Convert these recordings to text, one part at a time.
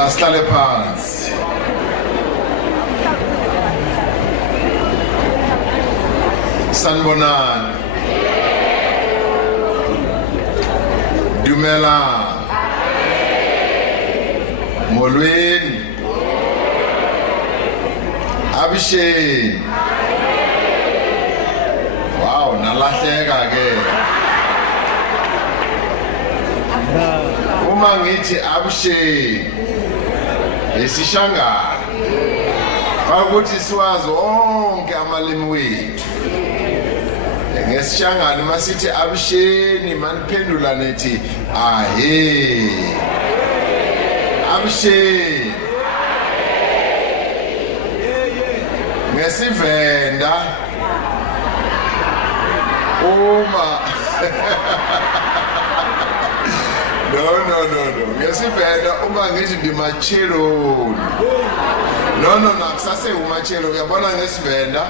Masihlale phansi. Sanibonani. Dumela. Molweni. Abisheni. Wow, nalahleka ke. Uma ngithi abisheni esishangana ukuthi siwazi onke amalimi wethu ngesishangana masithi abisheni maniphendula nethi ahe abisheni ngesivenda uma no ngesivenda uma ngithi ndimachelo no nakusase umachelo uyabona ngesivenda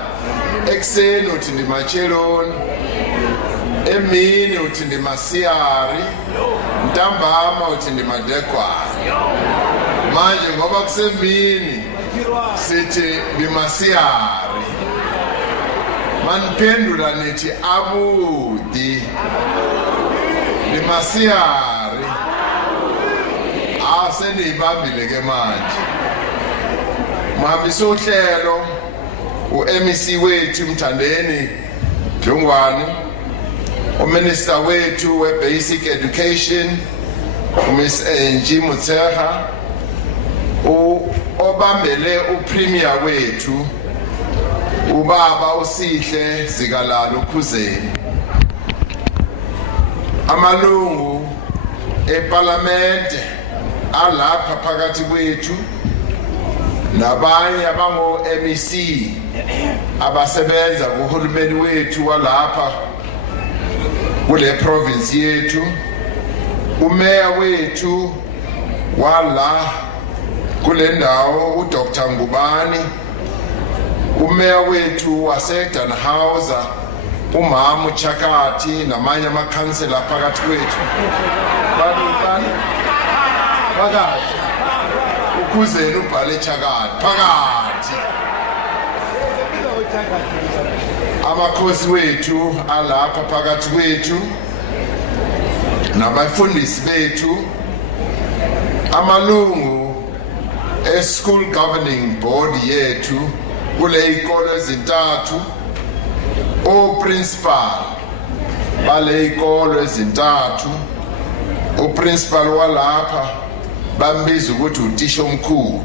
ekseni uthi ndimachelo emini uthi ndimasiyari ntambama uthi ndimadekwane manje ngoba kusemini sithi ndimasiyari maniphendula nithi abudi ndimasiyari seniyibambile ke manje mahambisa uhlelo u-MEC wethu Mthandeni Dlungwane, uMinister wethu we-Basic Education uMiss Angie Motshekga, obambele uPremier wethu ubaba uSihle Zikalala Khuzeni, amalungu eParliament alapha phakathi kwethu nabanye abango-MEC abasebenza kuhulumeni wethu walapha kule province yethu, umeya wethu wala kule ndawo uDr Ngubane, umeya wethu waseDannhauser umama uChakathi namanye amakhansela phakathi kwethu phakathi uKhuzeni ubhale Chakathi phakathi amakhosi wethu alapha phakathi kwethu nabafundisi bethu, amalungu e-school governing board yethu kule izikole ezintathu, o-principal bale izikole ezintathu, u-principal walapha bambiza ukuthi utisha omkhulu,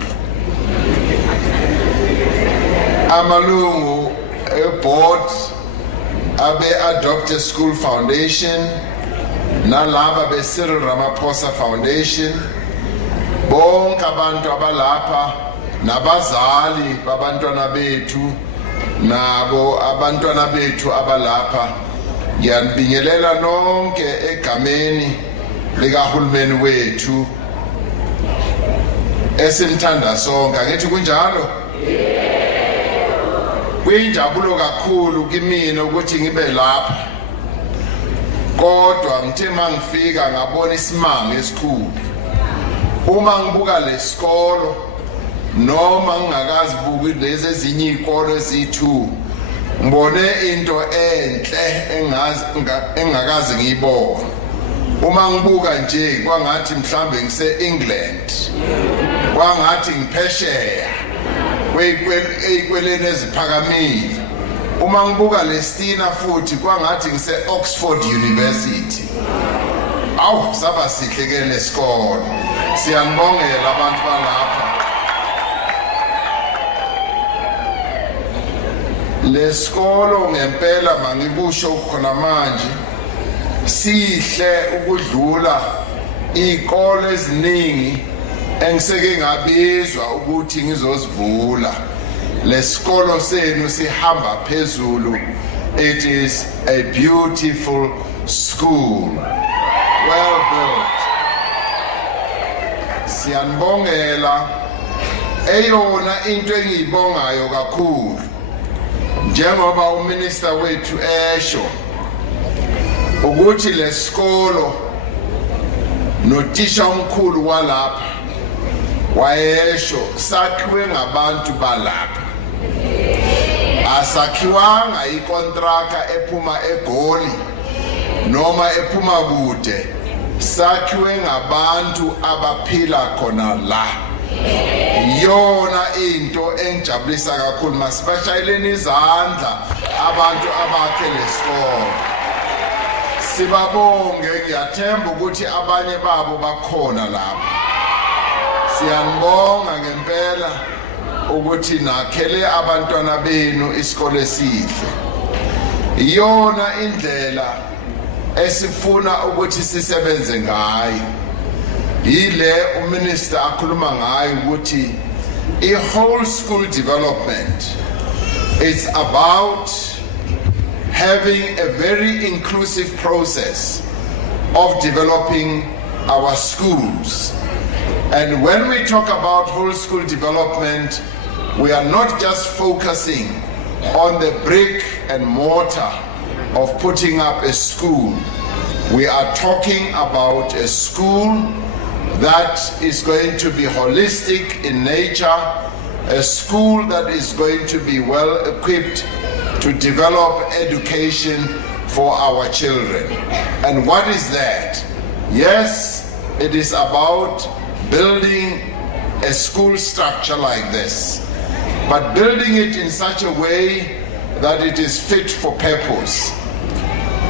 amalungu e-board abe-Adopt School Foundation nalaba be-Cyril Ramaphosa Foundation, bonke abantu abalapha nabazali babantwana bethu nabo abantwana bethu abalapha, ngiyanibingelela nonke egameni likahulumeni wethu esimthanda sonke. Ngithi kunjalo? Kuyinjabulo kakhulu kimina ukuthi ngibe lapha, kodwa ngithe mangifika ngabona isimanga esikhulu. Uma ngibuka lesikolo noma ngingakazi buki lezi ezinye izikolo ezithu, ngibone into enhle engakazi ngiyibona. Uma ngibuka nje kwangathi mhlambe ngise-England, kwangathi ngiphesheya kweyikweleni eziphakamile. Uma ngibuka leStina futhi kwangathi ngise-Oxford University. Awu saba sihle ke lesikolo, siyanibongela abantu balapha. Lesikolo ngempela mangikusho khona manje sihle ukudlula izikole eziningi engiseke ngabizwa ukuthi ngizosivula. Lesikolo senu sihamba phezulu. It is a beautiful school, well built. Siyanibongela. Eyona into engiyibongayo kakhulu njengoba uMinister wethu esho ukuthi lesikolo notisha omkhulu walapha wayesho sakhiwe ngabantu balapha, asakhiwanga ikontraka ephuma eGoli noma ephuma kude, sakhiwe ngabantu abaphila khona la. Yona into engijabulisa kakhulu, masibashayeleni izandla abantu abakhe lesikole. Sibabonge, ngiyathemba ukuthi abanye babo bakhona lapha. Siyanibonga ngempela ukuthi nakhele abantwana benu isikole esihle. Iyona indlela esifuna ukuthi sisebenze ngayo. Yile uminister akhuluma ngayo ukuthi i-whole school development, it's about having a very inclusive process of developing our schools. And when we talk about whole school development, we are not just focusing on the brick and mortar of putting up a school. We are talking about a school that is going to be holistic in nature, a school that is going to be well equipped to develop education for our children. And what is that? Yes, it is about building a school structure like this, but building it in such a way that it is fit for purpose.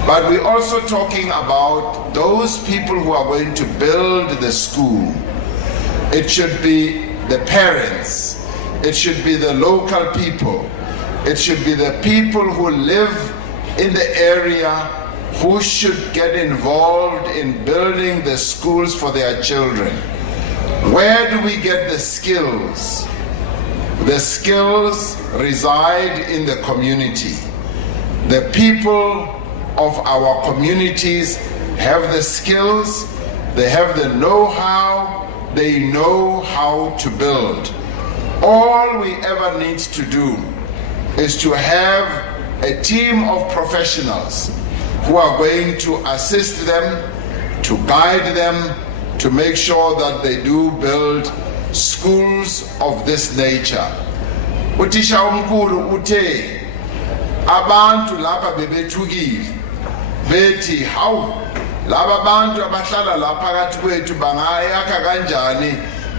But we're also talking about those people who are going to build the school. It should be the parents. It should be the local people. It should be the people who live in the area who should get involved in building the schools for their children. Where do we get the skills? The skills reside in the community. The people of our communities have the skills, they have the know-how, they know how to build. All we ever need to do is to have a team of professionals who are going to assist them, to guide them, to make sure that they do build schools of this nature. Uthisha omkhulu uthe abantu lapha bebethukile bethi hawu laba bantu abahlala lapha phakathi kwethu bangayakha kanjani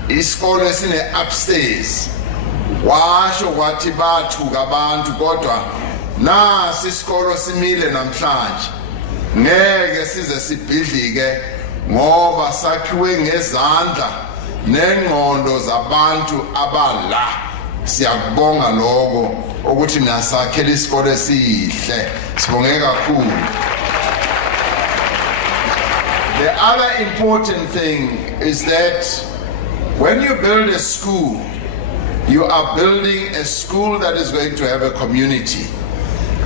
isikole sine upstairs. Washo kwathi bathuka abantu kodwa nasi isikolo simile namhlanje. Ngeke size sibhidlike ngoba sakhiwe ngezandla nengqondo zabantu abala. Siyakubonga lokho ukuthi nasakhela isikole esihle. Sibonge kakhulu. The other important thing is that when you build a school, you are building a school that is going to have a community.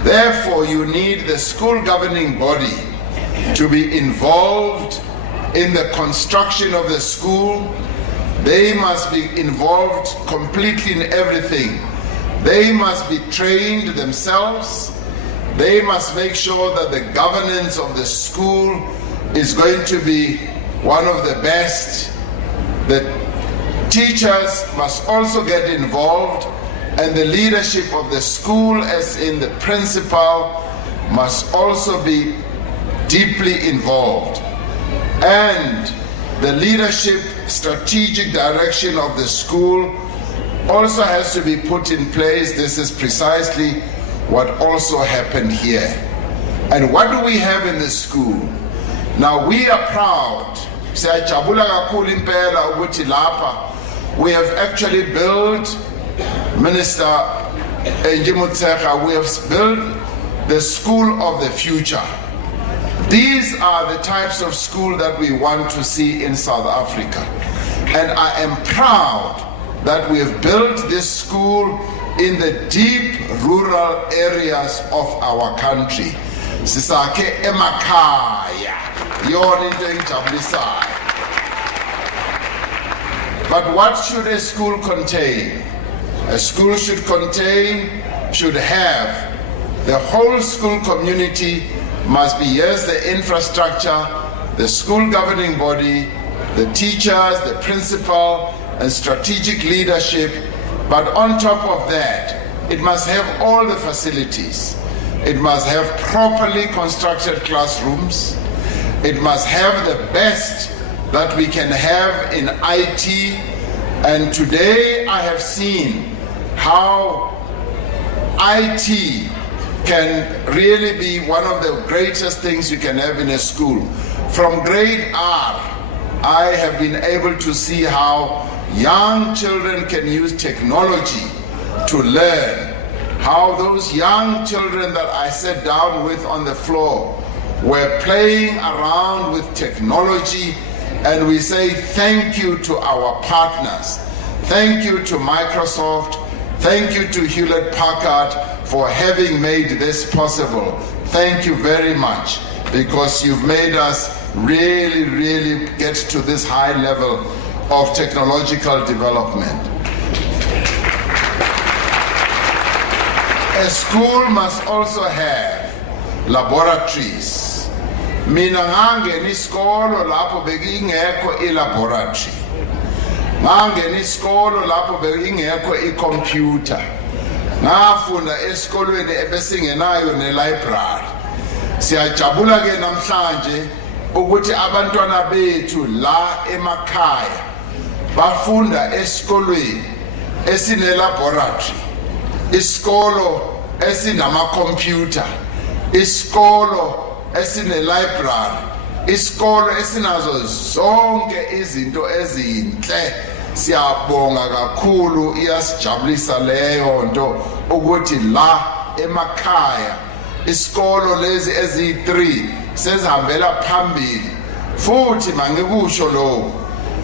Therefore, you need the school governing body to be involved in the construction of the school. They must be involved completely in everything. They must be trained themselves. They must make sure that the governance of the school is going to be one of the best. The teachers must also get involved, and the leadership of the school, as in the principal, must also be deeply involved. And the leadership, strategic direction of the school also has to be put in place. This is precisely what also happened here. And what do we have in the school? Now we are proud. Siyajabula kakhulu impela ukuthi lapha we have actually built, Minister Njimutsecha, we have built the school of the future. These are the types of school that we want to see in South Africa. And I am proud that we have built this school in the deep rural areas of our country. Sisake emakhaya, yona into engijabulisayo. But what should a school contain? A school should have the whole school community must be, yes, the infrastructure, the school governing body, the teachers, the principal, and strategic leadership, but on top of that, it must have all the facilities. It must have properly constructed classrooms. It must have the best that we can have in IT. And today I have seen how IT can really be one of the greatest things you can have in a school. From grade R, I have been able to see how young children can use technology to learn. How those young children that I sat down with on the floor were playing around with technology, and we say thank you to our partners. Thank you to Microsoft. Thank you to Hewlett Packard for having made this possible. Thank you very much, because you've made us really get to this high level of technological development. A school must also have laboratories. Mina ngangena isikolo lapho bekingekho ilaboratory. Ngangena isikolo lapho bekingekho icomputer. Ngafunda esikolweni ebesingenayo nelibrary. Siyajabula ke namhlanje ukuthi abantwana bethu la emakhaya bafunda esikolweni esinelaboratory, isikolo esinama-computer, isikolo esine-library, isikolo esinazo zonke izinto ezinhle. Siyabonga kakhulu, iyasijabulisa leyo nto ukuthi la emakhaya isikolo lezi eziyi-3 sezihambela phambili, futhi mangikusho lokho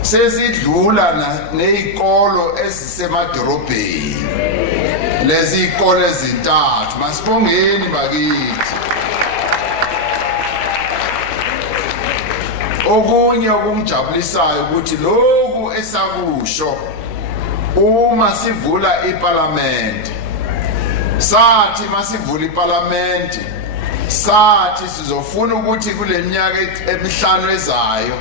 sezidlula ney'kolo ezisemadorobheni. Lezi iy'kolo ezintathu, masibongeni bakithi. Okunye okungijabulisayo ukuthi lokhu esakusho uma sivula iparlamente, sathi masivula iparlamente sathi sizofuna ukuthi kule minyaka emihlanu ezayo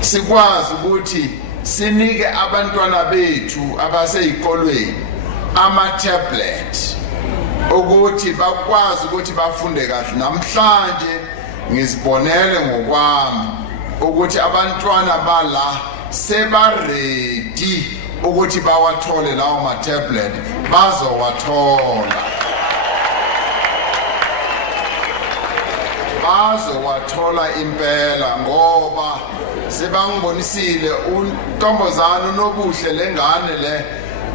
sikwazi ukuthi sinike abantwana bethu abaseyikolweni ama-tablet ukuthi bakwazi ukuthi bafunde kahle. Namhlanje ngizibonele ngokwami ukuthi abantwana bala sebaredi ukuthi bawathole lawo ma-tablet, bazowathola. Bazowathola impela ngoba sebangibonisile untombazana unobuhle lengane le,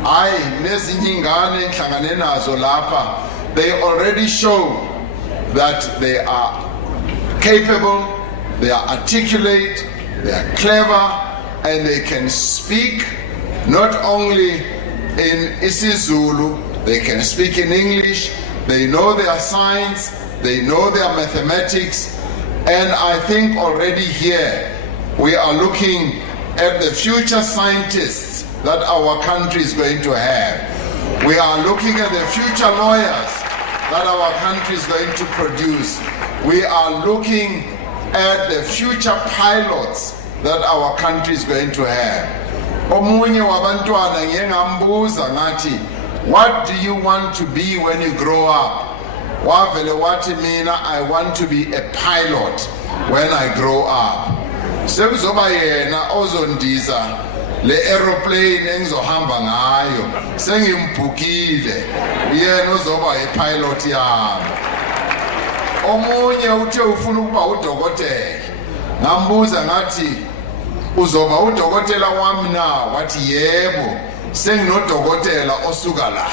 hayi nezinye ingane enhlangane nazo lapha, they already show that they are capable, they are articulate, they are clever, and they can speak not only in isiZulu, they can speak in English, they know their science, they know their mathematics, and I think already here we are looking at the future scientists that our country is going to have. We are looking at the future lawyers that our country is going to produce. We are looking at the future pilots that our country is going to have. Omunye wabantwana ngengambuza ngathi, what do you want to be when you grow up? Wavele wathi mina, I want to be a pilot when I grow up. Sekuzoba yena ozondiza le aeroplane engizohamba ngayo, sengimbhukile yena ozoba i-pilot yami. Omunye uthe ufuna ukuba udokotela. Ngambuza ngathi uzoba udokotela wami na? Wathi yebo, senginodokotela osuka la.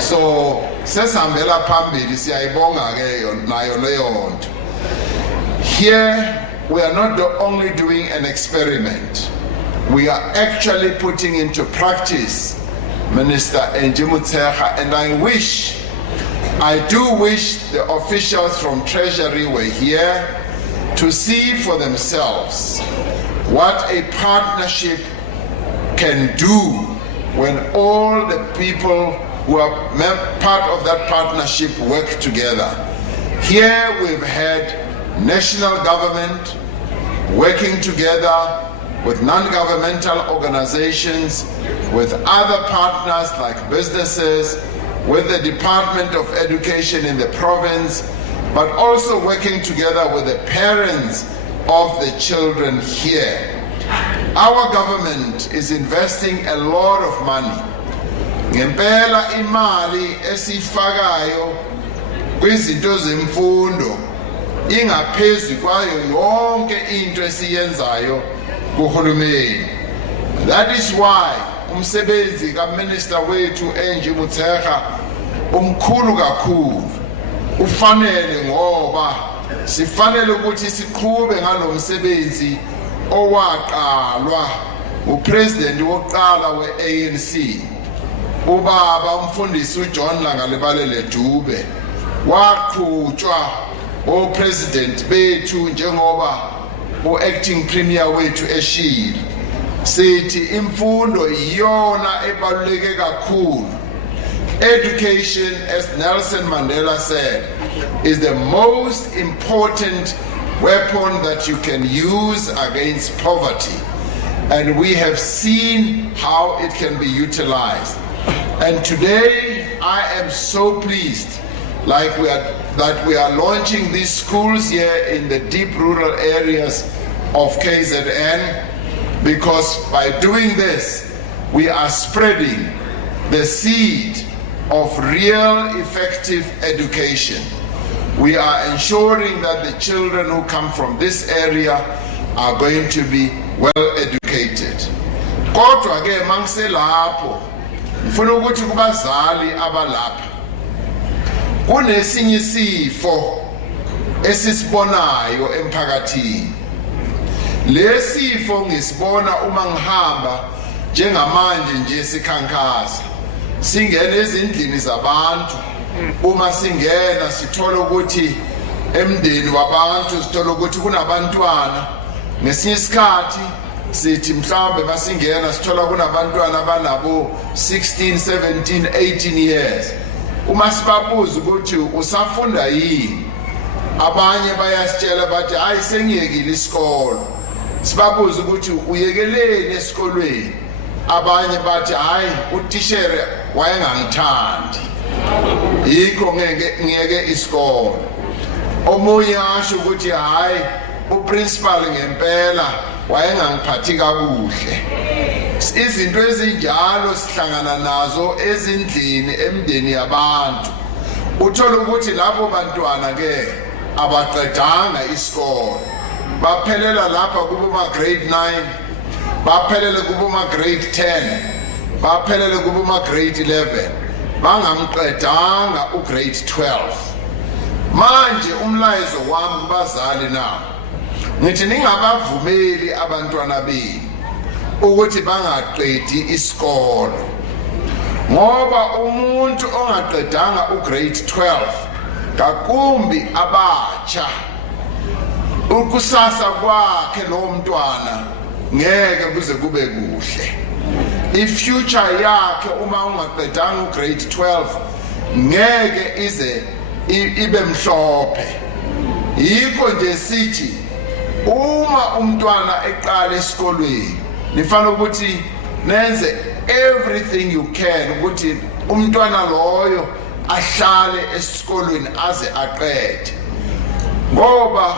So sesihambela phambili, siyayibonga ke nayo leyo nto. Here we are not only doing an experiment, we are actually putting into practice, Minister Angie Motshekga, and I do wish the officials from Treasury were here to see for themselves what a partnership can do when all the people who are part of that partnership work together. Here we've had national government working together with non-governmental organizations, with other partners like businesses, with the Department of Education in the province, but also working together with the parents of the children here. Our government is investing a lot of money. Ngempela imali esifakayo kwizinto zemfundo ingaphezulu kwayo yonke into esiyenzayo kuhulumeni. That is why umsebenzi kaMinister wethu Angie Motshekga umkhulu kakhulu. Ufanele ngoba sifanele ukuthi siqhube ngalomsebenzi owaqalwa uPresident wokuqala weANC ubaba umfundisi uJohn Langalibalele Dube, waqhutshwa oPresident bethu njengoba uActing Premier wethu eshilo. Sithi imfundo iyona ebaluleke kakhulu. Education, as Nelson Mandela said, is the most important weapon that you can use against poverty. And we have seen how it can be utilized. And today, I am so pleased that we are launching these schools here in the deep rural areas of KZN, because by doing this, we are spreading the seed of real effective education. We are ensuring that the children who come from this area are going to be well educated. Kodwa ke mangiselapho ngifuna ukuthi kubazali abalapha kunesinye isifo esisibonayo emphakathini. Lesifo ngisibona uma ngihamba njengamanje nje sikhankasa singena ezindlini zabantu. Uma singena sithola ukuthi emndeni wabantu sithola ukuthi kunabantwana. Ngesinye isikhathi sithi mhlambe masingena sithola kunabantwana abanabo 16, 17, 18 years. Uma sibabuza ukuthi usafunda yini, abanye bayasitshela bathi hayi sengiyekile isikolo. Sibabuza ukuthi uyekeleni esikolweni, abanye bathi hayi uthishere wayengangithandi yikho ngeke isikolo. Omunye asho ukuthi hayi uprincipal ngempela wayengangiphathi kakuhle. Izinto ezinjalo sihlangana nazo ezindlini emndeni yabantu. Uthola ukuthi labo bantwana ke abaqedanga isikolo, baphelela lapha kuba grade 9, baphelele kuba grade 10, baphelele kuba grade 11, bangamqedanga ugrade 12. Manje umlayezo wami kubazali na ngithi ningabavumeli abantwana benu ukuthi bangaqedi isikolo, ngoba umuntu ongaqedanga ugrade 12 kakumbi abatsha ukusasa kwakhe lo mntwana ngeke kuze kube kuhle. Ifuture yakhe uma ungaqedanga ugrade 12 ngeke ize ibe mhlophe. Yikho nje sithi uma umntwana eqala esikolweni nifanele ukuthi nenze everything you can ukuthi umntwana loyo ahlale esikolweni aze aqede, ngoba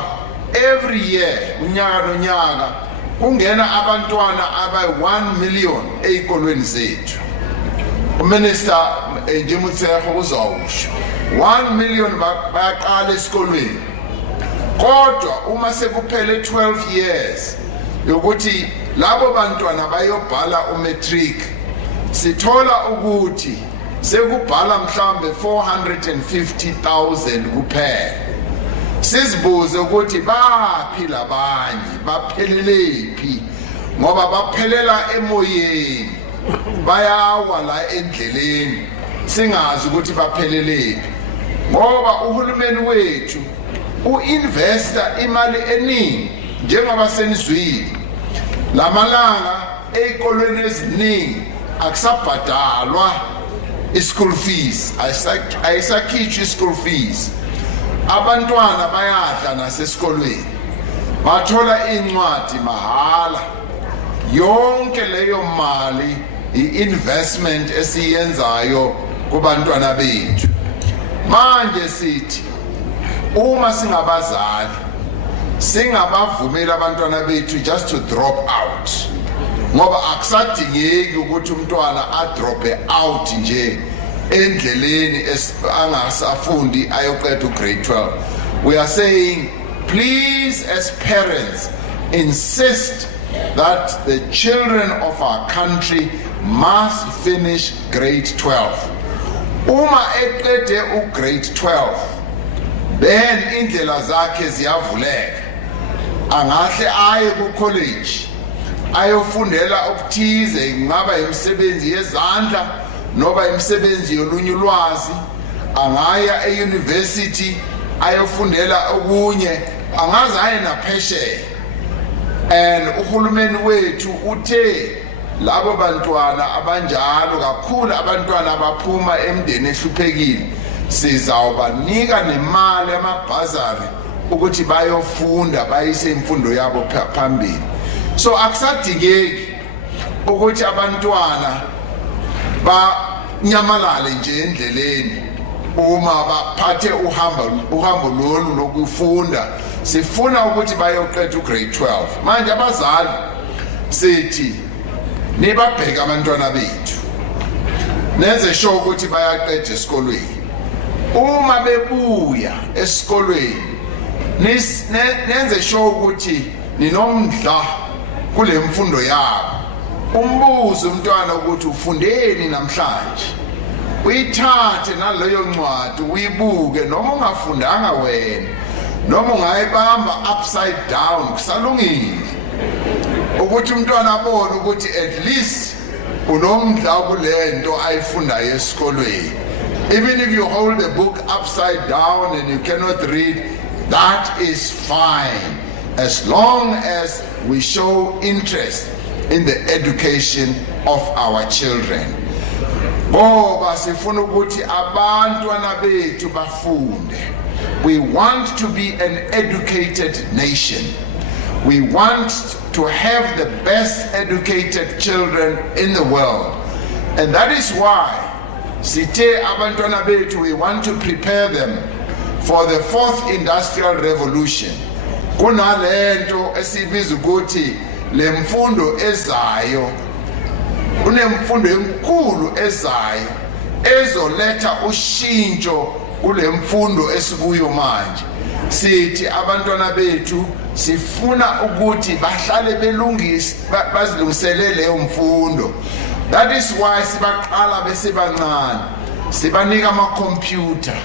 every year unyaka nonyaka kungena abantwana abayi1 million ezikolweni zethu. Uminister Angie Motshekga uzawusho 1 million bayaqala esikolweni, kodwa uma sekuphele 12 years yokuthi labo bantwana bayobhala umatric, sithola ukuthi sekubhala mhlambe 450,000 kuphela. Sizibuze ukuthi baphi labanye, baphelelepi, ngoba baphelela emoyeni, bayawa la endleleni singazi ukuthi baphelelepi, ngoba uhulumeni wethu uinvesta imali eningi njengoba senizwile. Lamalanga ezikolweni eziningi akusabhadalwa school fees, ayisakhitshwa school fees. Abantwana bayadla nasesikolweni, bathola incwadi mahala, yonke leyo mali i-investment esiyenzayo kubantwana bethu. Manje sithi uma singabazali singabavumeli abantwana bethu just to drop out, ngoba akusadingeki ukuthi umntwana adrope out nje endleleni angasafundi ayoqeda grade 12. We are saying, please, as parents, insist that the children of our country must finish grade 12. Uma eqede grade 12, then indlela zakhe ziyavuleka, angahle aye ku college ayofundela okuthize, ngaba imisebenzi yezandla noba imisebenzi yolunye ulwazi, angaya e-university ayofundela okunye, angaze aye naphesheya. And uhulumeni wethu uthe labo bantwana abanjalo, kakhulu abantwana abaphuma emndeni ehluphekile, sizawubanika nemali yamabhazari ukuthi bayofunda, bayise imfundo yabo phambili. So akusadingeki ukuthi abantwana banyamalale nje endleleni uma baphathe uhambo lolu lokufunda. Sifuna ukuthi bayoqeda grade 12. Manje abazali sithi nibabheke abantwana bethu, nenze sure ukuthi bayaqeda esikolweni. Uma bebuya esikolweni nenze sure ukuthi ninomdla kule mfundo yabo. Umbuzo umntwana ukuthi ufundeni namhlanje, uyithathe naleyo ncwadi uyibuke, noma ungafundanga wena, noma ungayibamba upside down, kusalungile ukuthi umntwana abone ukuthi at least unomdla kulento ayifundayo esikolweni. Even if you hold the book upside down and you cannot read, that is fine, as long as we show interest in the education of our children. Ngoba sifuna ukuthi abantwana bethu bafunde. We want to be an educated nation. We want to have the best educated children in the world. And that is why sithe abantwana bethu, we want to prepare them for the 4th industrial revolution. Kunalento esibiza ukuthi lemfundo ezayo, kunemfundo enkulu ezayo ezoletha ushintsho kulemfundo esikuyo manje. Sithi abantwana bethu sifuna ukuthi bahlale bazilungiselele leyo mfundo. That is why sibaqala besebancane, sibanika ama-computer.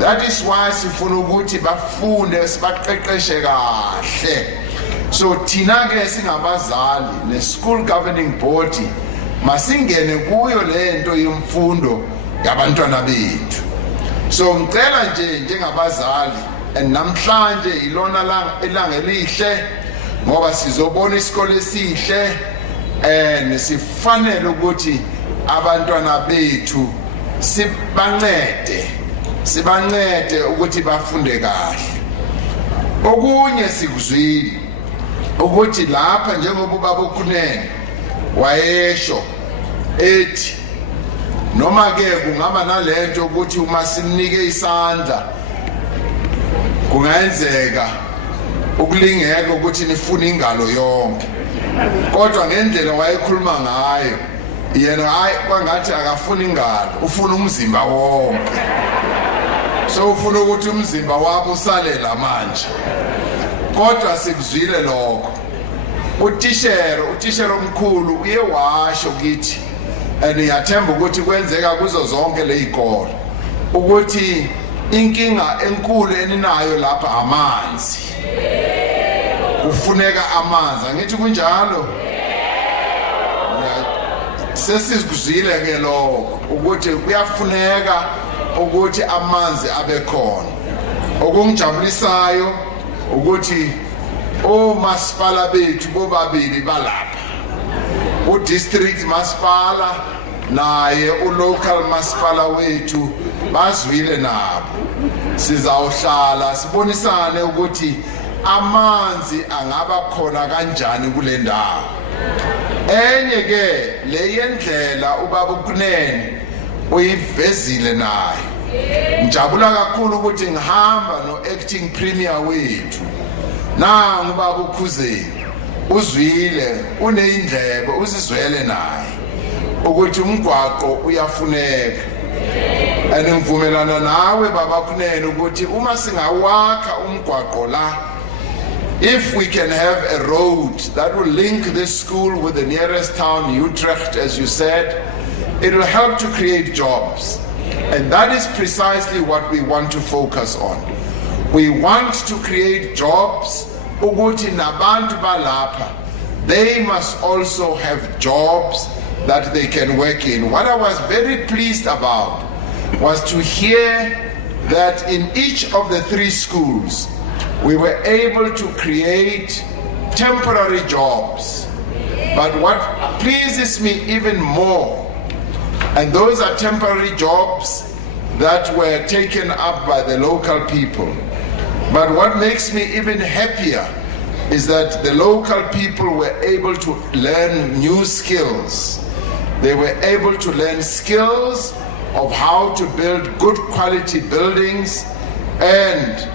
That is why sifuna ukuthi bafunde, sibaqeqeshe kahle. So thina ke singabazali ne-school governing body masingene kuyo lento yemfundo yabantwana bethu. So ngicela nje njengabazali, namhlanje ilona ilanga elihle ngoba sizobona isikole esihle, and sifanele ukuthi abantwana bethu sibancede ukuthi bafunde kahle. Okunye sikuzwile ukuthi lapha njengoba ubaba uKhunene wayesho ethi noma ke kungaba nalento ukuthi uma sinike isandla kungenzeka ukulingeka ukuthi nifune ingalo yonke, kodwa ngendlela wayekhuluma ngayo yena hayi kwangathi akafuna ingalo, ufuna umzimba wonke. So ufuna ukuthi umzimba wakho usalela manje. Kodwa sikuzwile lokho. Utishera omkhulu uye washo kithi, niyathemba ukuthi kwenzeka kuzo zonke lezikole ukuthi inkinga enkulu eninayo lapha amanzi. Kufuneka amanzi, angithi kunjalo? Sesikuzwile ke lokho ukuthi kuyafuneka ukuthi amanzi abe khona. Okungijabulisayo ukuthi omasipala bethu bobabili balapha, u-district masipala naye u-local masipala wethu bazwile nabo. Sizawuhlala sibonisane ukuthi amanzi angaba khona kanjani kule ndawo. enye ke le yendlela ubaba uKunene uyivezile naye. Ngijabula kakhulu ukuthi ngihamba no-acting premier wethu nangu ubaba uKhuzeni, uzwile uneyindlebe uzizwele naye ukuthi umgwaqo uyafuneka. Angivumelana nawe baba Kunene ukuthi uma singawakha umgwaqo la, if we can have a road that will link this school with the nearest town, Utrecht, as you said, it will help to create jobs. And that is precisely what we want to focus on. We want to create jobs. Ukuthi nabantu balapha, they must also have jobs that they can work in. What I was very pleased about was to hear that in each of the 3 schools, we were able to create temporary jobs. But what pleases me even more, and those are temporary jobs that were taken up by the local people. But what makes me even happier is that the local people were able to learn new skills. They were able to learn skills of how to build good quality buildings, and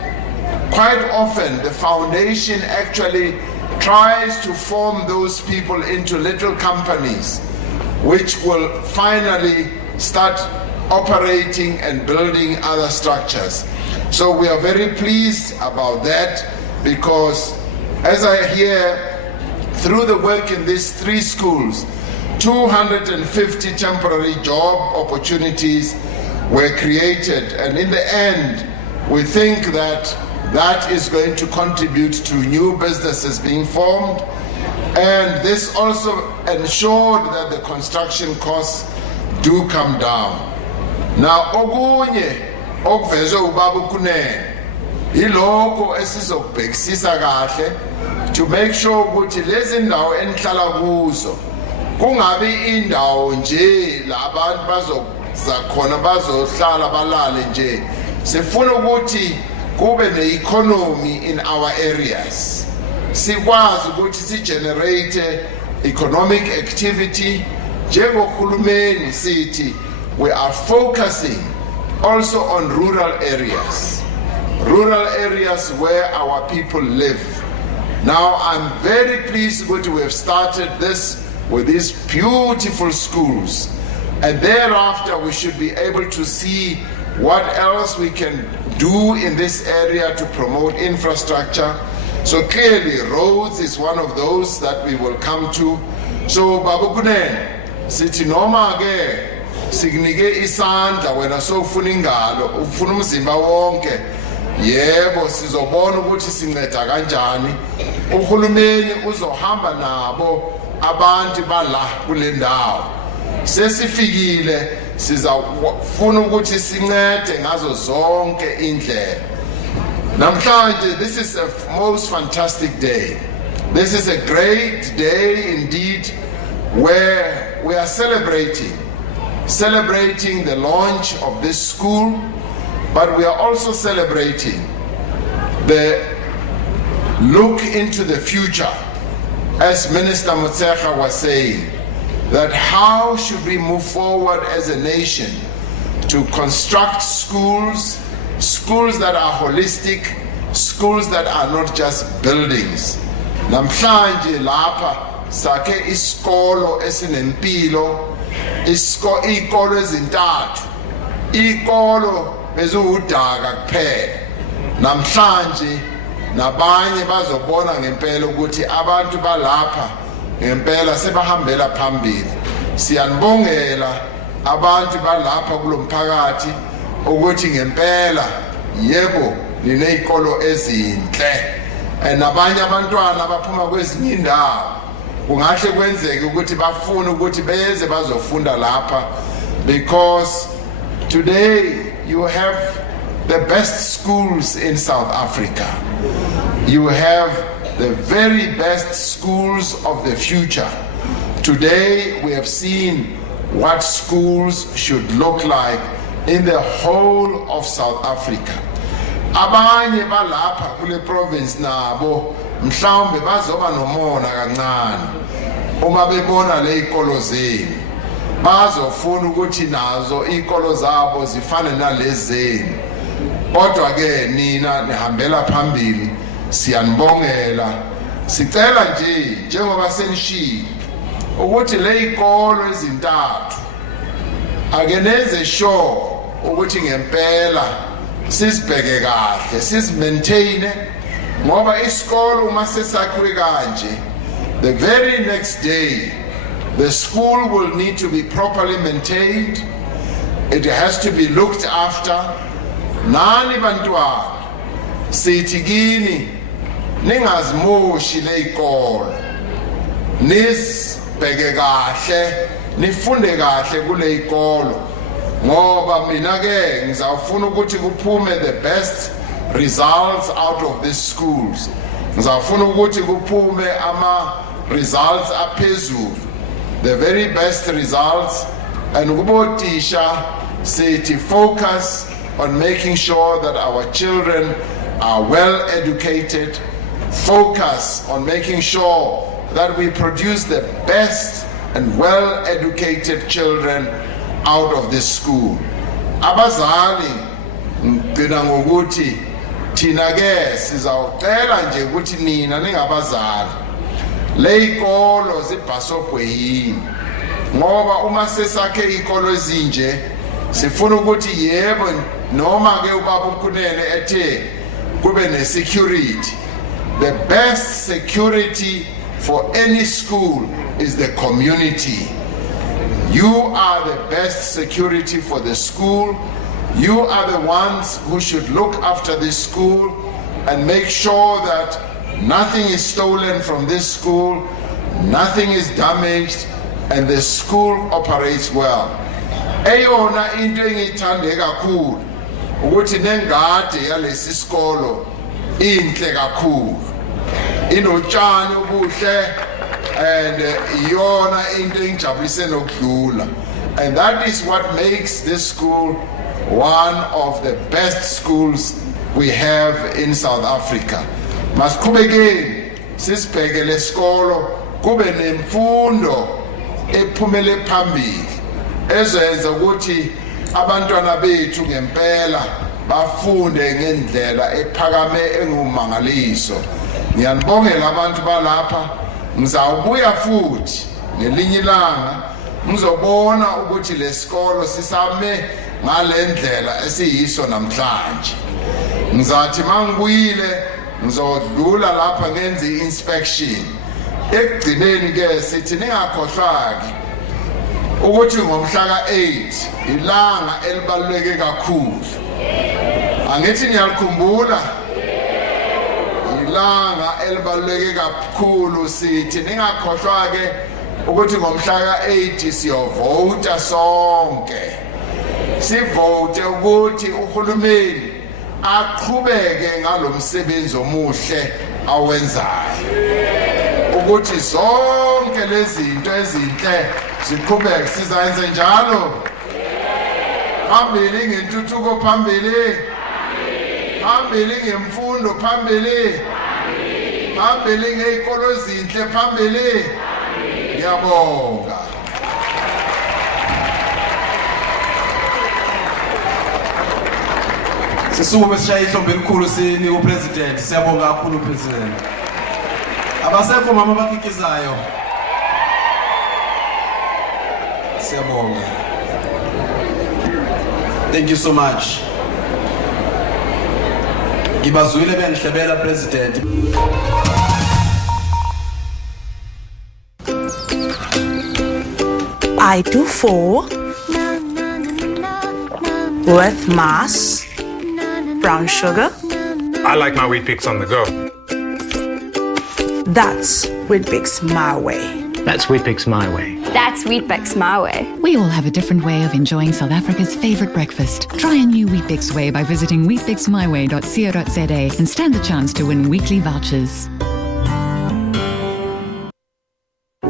quite often the foundation actually tries to form those people into little companies which will finally start operating and building other structures. So we are very pleased about that, because as I hear, through the work in these 3 schools, 250 temporary job opportunities were created, and in the end we think that that is going to contribute to new businesses being formed, and this also ensured that the construction costs do come down. Now okunye okuvezwe ubaba uKunene iloko esizobhekisisa kahle to make sure ukuthi lezi ndawo enihlala kuzo kungabi indawo nje labantu bazozakhona bazohlala balale nje. Sifuna ukuthi kube ne-economy in our areas, sikwazi ukuthi si-generate economic activity. Njengohulumeni sithi we are focusing also on rural areas where our people live. Now I'm very pleased that we have started this with these beautiful schools, and thereafter we should be able to see what else we can do in this area to promote infrastructure. So clearly roads is one of those that we will come to. So Baba Kunene, sithi noma ke sikunike isandla wena sowufuna ingalo ufuna umzimba wonke, yebo sizobona ukuthi sinceda kanjani. Uhulumeni uzohamba nabo abantu bala kule ndawo. Sesifikile sizafuna ukuthi sincede ngazo zonke indlela. Namhlanje, this is a most fantastic day. This is a great day indeed, where we are celebrating the launch of this school, but we are also celebrating the look into the future. As Minister Motshekga was saying, that how should we move forward as a nation to construct schools that are holistic, schools that are not just buildings. Namhlanje lapha sakhe isikolo esinempilo, ikolo ezintathu, ikolo bezuudaka kuphela. Namhlanje nabanye bazobona ngempela ukuthi abantu balapha ngempela sebahambela phambili. Siyanibongela abantu balapha kulomphakathi ukuthi ngempela yebo ninezikolo ezinhle, nabanye abantwana abaphuma kwezinye indawo kungahle kwenzeke ukuthi bafune ukuthi beze bazofunda lapha, because today you have the best schools in South Africa. You have the very best schools of the future. Today we have seen what schools should look like in the whole of South Africa. Abanye balapha kule province nabo mhlawumbe bazoba nomona kancane, uma bebona le ikolo zenu bazofuna ukuthi nazo ikolo zabo zifane nalezeni. Kodwa ke nina nihambela phambili, siyanibongela. Sicela nje njengoba senishilo ukuthi le ikolo ezintathu ake nenze sure ukuthi ngempela sizibheke kahle, sizimaintain, ngoba isikolo uma sesakhiwe kanje, the very next day the school will need to be properly maintained. It has to be looked after. Nani bantwana sithi kini ningazimoshi le ikolo, nisibheke kahle, nifunde kahle kule ikolo, ngoba mina ke ngizawufuna ukuthi kuphume the best results out of these schools. Ngizawufuna ukuthi kuphume ama results aphezulu, the very best results, and kubotisha sithi focus on making sure that our children are well educated, focus on making sure that we produce the best and well educated children out of this school. Abazali ngicina ngokuthi thina ke sizawucela nje ukuthi nina ningabazali le ikolo zibhasobheyini, ngoba uma sesakhe ikolo ezinje sifuna ukuthi yebo noma ke ubaba uKhunene ethe kube ne security. The best security for any school is the community. You are the best security for the school. You are the ones who should look after this school and make sure that nothing is stolen from this school, nothing is damaged, and the school operates well. Eyona into engithande kakhulu ukuthi nengadi yalesi sikolo inhle kakhulu, inotshani obuhle, and iyona into engijabulise nokudlula, and that is what makes this school one of the best schools we have in South Africa. Masiqhubekeni sisibheke lesikolo kube nemfundo ephumele phambili ezenza ukuthi abantwana bethu ngempela bafunde ngendlela ephakame engumangaliso. Ngiyanibongela abantu balapha, ngizawubuya futhi ngelinye ilanga ngizobona ukuthi lesikolo sisame ngalendlela esiyiso namhlanje. Ngizathi mangibuyile ngizodlula lapha ngenze inspection. Ekugcineni ke sithi ningakhohlwaki ukuthi ngomhla ka8 ilanga elibaluleke kakhulu. Angithi niyalikhumbula? Ilanga elibaluleke kakhulu, sithi ningakhohlwake ukuthi ngomhla ka8 siyovota sonke. Sivote ukuthi uhulumeni aqhubeke ngalomsebenzi omuhle awenzayo, ukuthi zonke lezi zinto ezinhle siqhubeke sizayenza njalo. Phambili ngentuthuko, phambili ngemfundo, phambili ngeyikolo ezinhle, phambili. Ngiyabonga. Sisukume sishaya ihlombe elikhulu sini uPresident. Siyabonga kakhulu uPresident. Abasekho mama bakikizayo. Siyabonga. Thank you so much. Ngibazwile bengihlebela President. I do 4 with mass, brown sugar. I like my Wheat Bix on the go. That's Wheat Bix my way. That's Wheat Bix my way. That's Wheat Bix my way. We all have a different way of enjoying South Africa's favourite breakfast. Try a new Wheat Bix way by visiting wheatbixmyway.co.za and stand the chance to win weekly vouchers.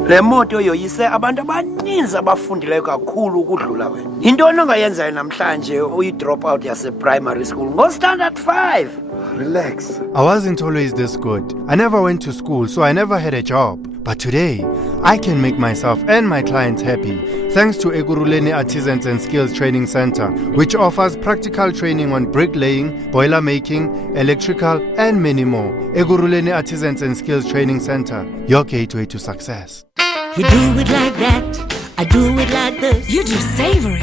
Le moto yoyise abantu abaninzi abafundileyo kakhulu ukudlula wena. Intoni ongayenza namhlanje uyi-drop out yase primary school ngo-standard 5? Relax. I wasn't always this good. I never went to school, so I never had a job. But today, I can make myself and my clients happy thanks to Ekurhuleni Artisans and Skills Training Center, which offers practical training on bricklaying, boiler making, electrical, and many more. Ekurhuleni Artisans and Skills Training Center, your gateway to success. You do it like that, I do it like this. You do savory,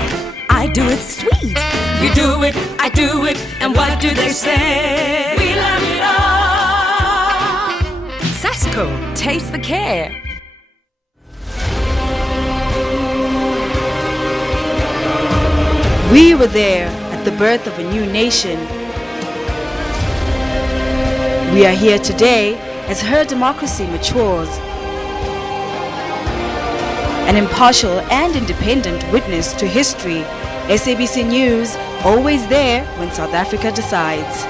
I do it sweet. You do it, I do it, and what do they say? We love it all. Sasco, taste the care. We were there at the birth of a new nation. We are here today as her democracy matures. An impartial and independent witness to history. SABC News, always there when South Africa decides.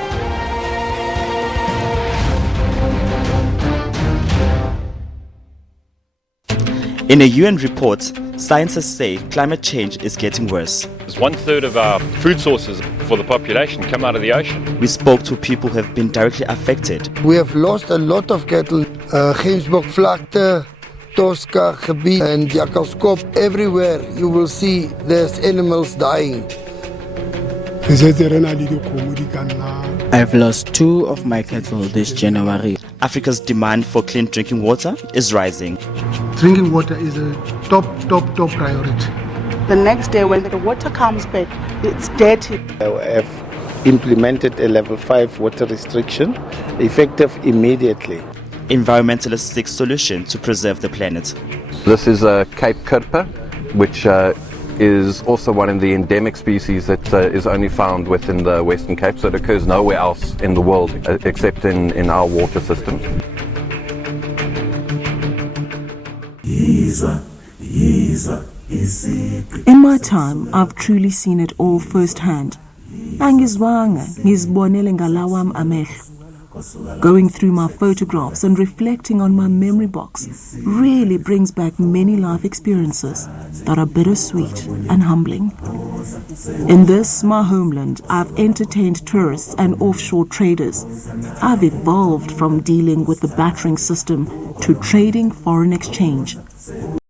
In a UN report, scientists say climate change is getting worse. 1/3 of our food sources for the population come out of the ocean. We spoke to people who have been directly affected. We have lost a lot of cattle. Gemsbokvlakte, Tosca gebied and Jakkalskop. Everywhere you will see there's animals dying. I've lost 2 of my cattle this January. Africa's demand for clean drinking water is rising. Drinking water is a top priority. The next day when the water comes back, it's dirty. I have implemented a level 5 water restriction, effective immediately. Environmentalists seek solutions to preserve the planet. This is Cape Kirpa, which is also one of the endemic species that is only found within the Western Cape, so it occurs nowhere else in the world except in our water systems. In my time, I've truly seen it all firsthand. Angizwanga, ngizibonele ngalawam amehlo. Going through my photographs and reflecting on my memory box really brings back many life experiences that are bittersweet and humbling. In this, my homeland, I've entertained tourists and offshore traders. I've evolved from dealing with the battering system to trading foreign exchange.